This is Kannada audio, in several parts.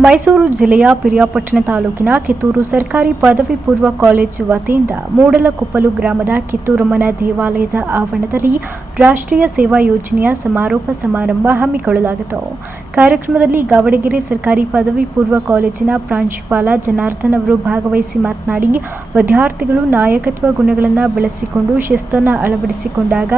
ಮೈಸೂರು ಜಿಲ್ಲೆಯ ಪಿರಿಯಾಪಟ್ಟಣ ತಾಲೂಕಿನ ಕಿತ್ತೂರು ಸರ್ಕಾರಿ ಪದವಿ ಪೂರ್ವ ಕಾಲೇಜು ವತಿಯಿಂದ ಮೂಡಲಕೊಪ್ಪಲು ಗ್ರಾಮದ ಕಿತ್ತೂರಮ್ಮನ ದೇವಾಲಯದ ಆವರಣದಲ್ಲಿ ರಾಷ್ಟ್ರೀಯ ಸೇವಾ ಯೋಜನೆಯ ಸಮಾರೋಪ ಸಮಾರಂಭ ಹಮ್ಮಿಕೊಳ್ಳಲಾಗಿತ್ತು. ಕಾರ್ಯಕ್ರಮದಲ್ಲಿ ಗಾವಡಗೆರೆ ಸರ್ಕಾರಿ ಪದವಿ ಪೂರ್ವ ಕಾಲೇಜಿನ ಪ್ರಾಂಶುಪಾಲ ಜನಾರ್ದನ್ ಅವರು ಭಾಗವಹಿಸಿ ಮಾತನಾಡಿ, ವಿದ್ಯಾರ್ಥಿಗಳು ನಾಯಕತ್ವ ಗುಣಗಳನ್ನು ಬೆಳೆಸಿಕೊಂಡು ಶಿಸ್ತನ್ನು ಅಳವಡಿಸಿಕೊಂಡಾಗ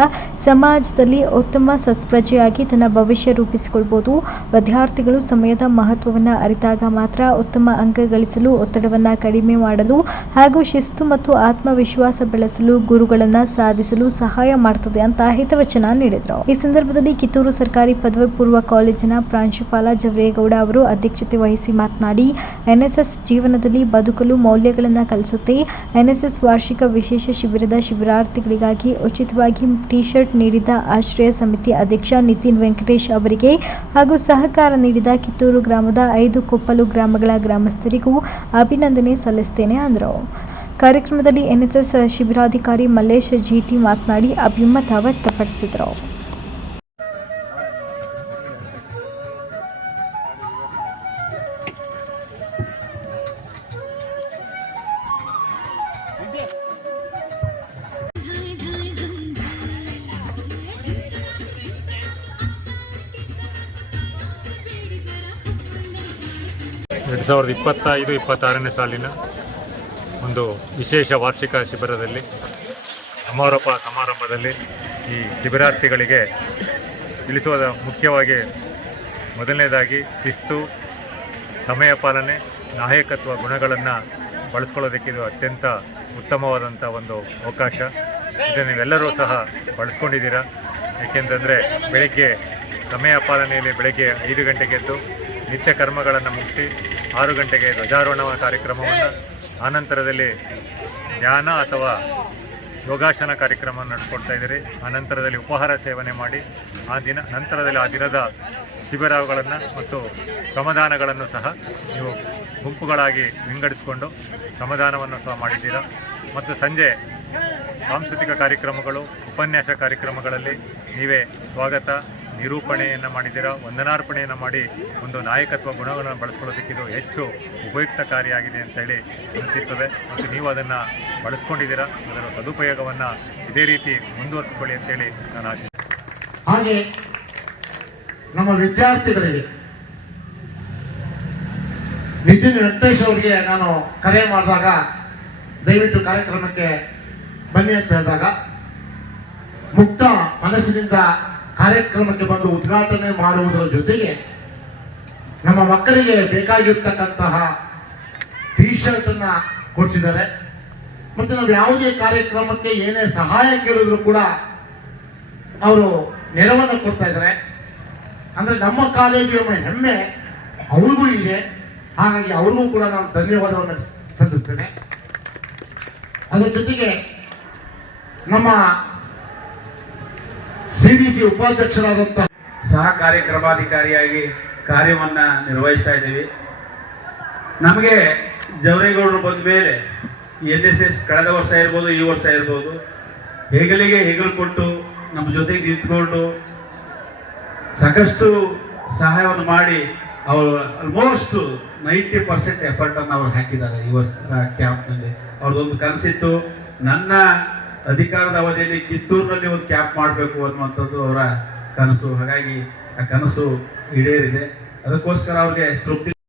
ಸಮಾಜದಲ್ಲಿ ಉತ್ತಮ ಸತ್ಪ್ರಜೆಯಾಗಿ ತನ್ನ ಭವಿಷ್ಯ ರೂಪಿಸಿಕೊಳ್ಳಬಹುದು ವಿದ್ಯಾರ್ಥಿಗಳು ಸಮಯದ ಮಹತ್ವವನ್ನು ಅರಿತಾಗ ಮಾತ್ರ ಉತ್ತಮ ಅಂಕ ಗಳಿಸಲು, ಒತ್ತಡವನ್ನು ಕಡಿಮೆ ಮಾಡಲು ಹಾಗೂ ಶಿಸ್ತು ಮತ್ತು ಆತ್ಮವಿಶ್ವಾಸ ಬೆಳೆಸಲು ಗುರುಗಳನ್ನು ಸಾಧಿಸಲು ಸಹಾಯ ಮಾಡುತ್ತದೆ ಅಂತ ಹಿತವಚನ ನೀಡಿದರು. ಈ ಸಂದರ್ಭದಲ್ಲಿ ಕಿತ್ತೂರು ಸರ್ಕಾರಿ ಪದವಿ ಪೂರ್ವ ಕಾಲೇಜಿನ ಪ್ರಾಂಶುಪಾಲ ಜವರೇಗೌಡ ಅವರು ಅಧ್ಯಕ್ಷತೆ ವಹಿಸಿ ಮಾತನಾಡಿ, ಎನ್ಎಸ್ಎಸ್ ಜೀವನದಲ್ಲಿ ಬದುಕಲು ಮೌಲ್ಯಗಳನ್ನು ಕಲಿಸುತ್ತೆ. ಎನ್ಎಸ್ಎಸ್ ವಾರ್ಷಿಕ ವಿಶೇಷ ಶಿಬಿರದ ಶಿಬಿರಾರ್ಥಿಗಳಿಗಾಗಿ ಉಚಿತವಾಗಿ ಟಿ ಶರ್ಟ್ ನೀಡಿದ ಆಶ್ರಯ ಸಮಿತಿ ಅಧ್ಯಕ್ಷ ನಿತಿನ್ ವೆಂಕಟೇಶ್ ಅವರಿಗೆ ಹಾಗೂ ಸಹಕಾರ ನೀಡಿದ ಕಿತ್ತೂರು ಗ್ರಾಮದ ಐದು ಕೊಪ್ಪಲು ಗ್ರಾಮಗಳ ಗ್ರಾಮಸ್ಥರಿಗೂ ಅಭಿನಂದನೆ ಸಲ್ಲಿಸ್ತೇನೆ ಅಂದರು. ಕಾರ್ಯಕ್ರಮದಲ್ಲಿ ಎನ್ಎಸ್ಎಸ್ ಶಿಬಿರಾಧಿಕಾರಿ ಮಲ್ಲೇಶ್ ಜಿಟಿ ಮಾತನಾಡಿ ಅಭಿಮತ ವ್ಯಕ್ತಪಡಿಸಿದರು. ಎರಡು ಸಾವಿರದ ಇಪ್ಪತ್ತೈದು, ಇಪ್ಪತ್ತಾರನೇ ಸಾಲಿನ ಒಂದು ವಿಶೇಷ ವಾರ್ಷಿಕ ಶಿಬಿರದಲ್ಲಿ, ಸಮಾರೋಪ ಸಮಾರಂಭದಲ್ಲಿ ಈ ಶಿಬಿರಾರ್ಥಿಗಳಿಗೆ ತಿಳಿಸುವುದ ಮುಖ್ಯವಾಗಿ ಮೊದಲನೇದಾಗಿ ಶಿಸ್ತು, ಸಮಯ ಪಾಲನೆ, ನಾಯಕತ್ವ ಗುಣಗಳನ್ನು ಬಳಸ್ಕೊಳ್ಳೋದಕ್ಕೆ ಇದು ಅತ್ಯಂತ ಉತ್ತಮವಾದಂಥ ಒಂದು ಅವಕಾಶ. ಇದನ್ನು ನೀವೆಲ್ಲರೂ ಸಹ ಬಳಸ್ಕೊಂಡಿದ್ದೀರಾ. ಏಕೆಂತಂದರೆ ಬೆಳಗ್ಗೆ ಸಮಯ ಪಾಲನೆಯಲ್ಲಿ ಬೆಳಗ್ಗೆ ಐದು ಗಂಟೆಗೆ ಎದ್ದು ನಿತ್ಯ ಕರ್ಮಗಳನ್ನು ಮುಗಿಸಿ ಆರು ಗಂಟೆಗೆ ಧ್ವಜಾರೋಹಣ ಕಾರ್ಯಕ್ರಮವನ್ನು, ಆನಂತರದಲ್ಲಿ ಧ್ಯಾನ ಅಥವಾ ಯೋಗಾಸನ ಕಾರ್ಯಕ್ರಮ ನಡೆಸ್ಕೊಡ್ತಾ ಇದ್ದೀರಿ. ಆನಂತರದಲ್ಲಿ ಉಪಹಾರ ಸೇವನೆ ಮಾಡಿ, ಆ ದಿನ, ನಂತರದಲ್ಲಿ ಆ ದಿನದ ಶಿಬಿರಗಳನ್ನು ಮತ್ತು ಶ್ರಮದಾನಗಳನ್ನು ಸಹ ನೀವು ಗುಂಪುಗಳಾಗಿ ವಿಂಗಡಿಸಿಕೊಂಡು ಶ್ರಮದಾನವನ್ನು ಸಹ ಮಾಡಿದ್ದೀರಾ. ಮತ್ತು ಸಂಜೆ ಸಾಂಸ್ಕೃತಿಕ ಕಾರ್ಯಕ್ರಮಗಳು, ಉಪನ್ಯಾಸ ಕಾರ್ಯಕ್ರಮಗಳಲ್ಲಿ ನೀವೇ ಸ್ವಾಗತ. ನಿರೂಪಣೆಯನ್ನು ಮಾಡಿದ್ದೀರ? ವಂದನಾರ್ಪಣೆಯನ್ನು ಮಾಡಿ ಒಂದು ನಾಯಕತ್ವ ಗುಣಗಳನ್ನು ಬಳಸ್ಕೊಳ್ಳೋದಕ್ಕೆ ಇದು ಹೆಚ್ಚು ಉಪಯುಕ್ತಕಾರಿಯಾಗಿದೆ ಅಂತೇಳಿ ಅನಿಸುತ್ತದೆ ಮತ್ತು ನೀವು ಅದನ್ನು ಬಳಸ್ಕೊಂಡಿದ್ದೀರಾ? ಅದರ ಸದುಪಯೋಗವನ್ನು ಇದೇ ರೀತಿ ಮುಂದುವರಿಸ್ಕೊಳ್ಳಿ ಅಂತೇಳಿ ನಾನು ಆಶಿಸ್ತೇನೆ. ಹಾಗೆ ನಮ್ಮ ವಿದ್ಯಾರ್ಥಿಗಳಿಗೆ ನಿತಿನ್ ವೆಂಕಟೇಶ್ ಅವರಿಗೆ ನಾನು ಕರೆ ಮಾಡಿದಾಗ ದಯವಿಟ್ಟು ಕಾರ್ಯಕ್ರಮಕ್ಕೆ ಬನ್ನಿ ಅಂತ ಹೇಳಿದಾಗ ಮುಕ್ತ ಮನಸ್ಸಿನಿಂದ ಕಾರ್ಯಕ್ರಮಕ್ಕೆ ಬಂದು ಉದ್ಘಾಟನೆ ಮಾಡುವುದರ ಜೊತೆಗೆ ನಮ್ಮ ಮಕ್ಕಳಿಗೆ ಬೇಕಾಗಿರ್ತಕ್ಕಂತಹ ಟಿ ಶರ್ಟ್ ಅನ್ನ ಕೊಡಿಸಿದ್ದಾರೆ. ಮತ್ತೆ ನಾವು ಯಾವುದೇ ಕಾರ್ಯಕ್ರಮಕ್ಕೆ ಏನೇ ಸಹಾಯ ಕೇಳಿದ್ರು ಕೂಡ ಅವರು ನೆರವನ್ನು ಕೊಡ್ತಾ ಇದ್ದಾರೆ. ಅಂದ್ರೆ ನಮ್ಮ ಕಾಲೇಜು ಎಂಬ ಹೆಮ್ಮೆ ಅವ್ರಿಗೂ ಇದೆ. ಹಾಗಾಗಿ ಅವ್ರಿಗೂ ಕೂಡ ನಾನು ಧನ್ಯವಾದವನ್ನು ಸಲ್ಲಿಸ್ತೇನೆ. ಅದರ ಜೊತೆಗೆ ನಮ್ಮ ಸಿ ಉಪಾಧ್ಯಕ್ಷರಾದಂತಹ ಸಹ ಕಾರ್ಯಕ್ರಮಾಧಿಕಾರಿಯಾಗಿ ಕಾರ್ಯವನ್ನ ನಿರ್ವಹಿಸ್ತಾ ಇದ್ದೀವಿ. ನಮಗೆ ಜವರೇಗೌಡರು ಬಂದ ಮೇಲೆ ಎನ್ ಎಸ್ ಎಸ್ ಕಳೆದ ವರ್ಷ ಇರ್ಬೋದು, ಈ ವರ್ಷ ಇರ್ಬೋದು, ಹೆಗಲಿಗೆ ಹೆಗಲು ಕೊಟ್ಟು ನಮ್ಮ ಜೊತೆಗೆ ನಿಂತ್ಕೊಂಡು ಸಾಕಷ್ಟು ಸಹಾಯವನ್ನು ಮಾಡಿ ಅವರು ಆಲ್ಮೋಸ್ಟ್ ನೈಂಟಿ ಪರ್ಸೆಂಟ್ ಎಫರ್ಟನ್ನು ಅವ್ರು ಹಾಕಿದ್ದಾರೆ ಈ ವರ್ಷ ಕ್ಯಾಂಪ್ನಲ್ಲಿ ಅವ್ರದ್ದೊಂದು ಕನಸಿತ್ತು. ನನ್ನ ಅಧಿಕಾರದ ಅವಧಿಯಲ್ಲಿ ಕಿತ್ತೂರಿನಲ್ಲಿ ಒಂದು ಕ್ಯಾಪ್ ಮಾಡಬೇಕು ಅನ್ನುವಂಥದ್ದು ಅವರ ಕನಸು. ಹಾಗಾಗಿ ಆ ಕನಸು ಈಡೇರಿದೆ. ಅದಕ್ಕೋಸ್ಕರ ಅವ್ರಿಗೆ ತೃಪ್ತಿ